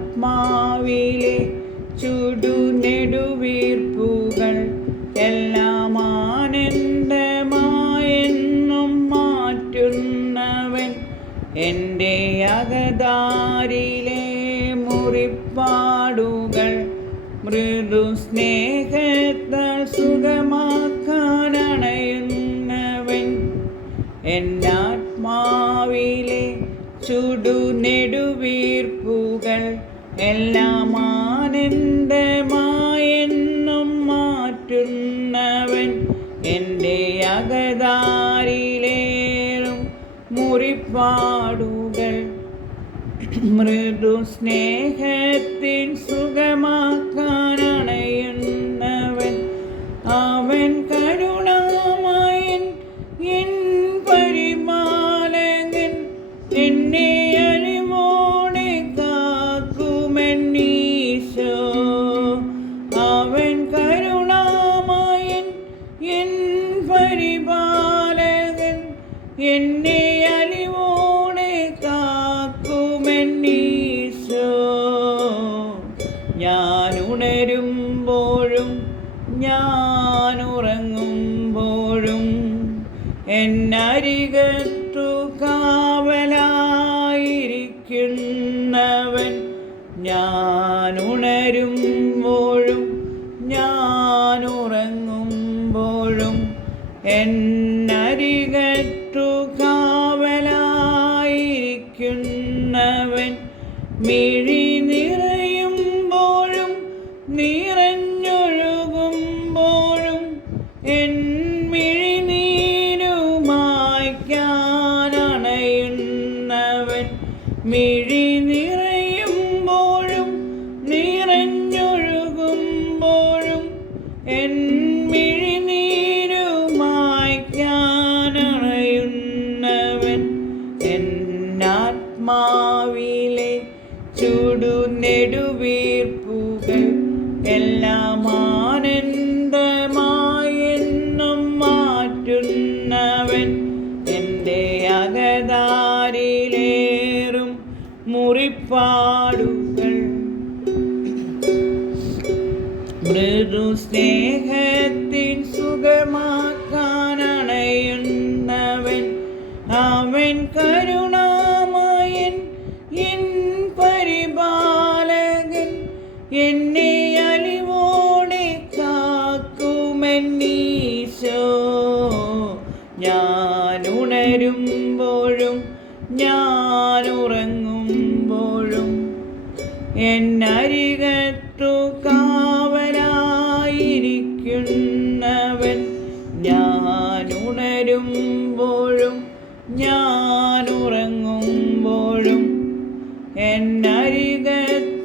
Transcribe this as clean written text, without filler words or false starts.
എന്നാത്മാവിലെ ചുടുനെടുവീർപ്പുകൾ എല്ലാം ആനന്ദമായെന്നും മാറ്റുന്നവൻ എൻ്റെ അകതാരിലെ മുറിപ്പാടുകൾ മൃദു സ്നേഹത്താൽ സുഖമാക്കാനണയുന്നവൻ എന്നാത്മാവിലെ ചുടുനെടുവീർപ്പുകൾ എല്ലാം ആനന്ദമായെന്നും മാറ്റുന്നവൻ എൻ്റെ അകതാരിലേറും മുറിപ്പാടുകൾ മൃദു സ്നേഹത്തിൻ സുഖമാക്കാനണയുന്നവൻ അവൻ കരുണാമയൻ എൻ പരിപാലകൻ എന്നെ അലിവോടെ കാക്കുമെന്നീശോ അവൻ കരുണാമയൻ എൻ പരിപാലകൻ എന്നെ അലിവോടെ കാക്കുമെന്നീശോ ഞാൻ ഉണരുമ്പോഴും ഞാൻ ഉറങ്ങുമ്പോഴും എന്നരികത്തു കാവലായിരിക്കുന്നവൻ ഞാൻ ഉണരുമ്പോഴും ഞാൻ ഉറങ്ങുമ്പോഴും എന്നരികത്തു കാവലായിരിക്കുന്നവൻ മിഴി നിറയുമ്പോഴും നിറഞ്ഞൊഴുകുമ്പോഴും എൻ മിഴിനീരുമായ്ക്കാനണയുന്നവൻ മിഴി നിറയുമ്പോഴും നിറഞ്ഞൊഴുകുമ്പോഴും എൻ മിഴിനീരുമായ്ക്കാനണയുന്നവൻ എന്നാത്മാവിലെ ചുടുനെടുവീർപ്പുകൾ എല്ലാം ആനന്ദമായെന്നും മാറ്റുന്നവൻ എൻ്റെ അകതാരിലേറും മുറിപ്പാടുകൾ മൃദു സ്നേഹത്തിൻ സുഖമാക്കാനണയുന്നവൻ അവൻ കരുണാമയൻ എൻ പരിപാലകൻ എന്നെ അലിവോടെ കാക്കുമെന്നീശോ ഞാൻ ഉണരുമ്പോഴും ഞാൻ ഉറങ്ങുമ്പോഴും എന്നരികത്തു കാവലായിരിക്കുന്നവൻ ഞാൻ ഉണരുമ്പോഴും ഞാൻ ഉറങ്ങുമ്പോഴും എന്നരികത്തു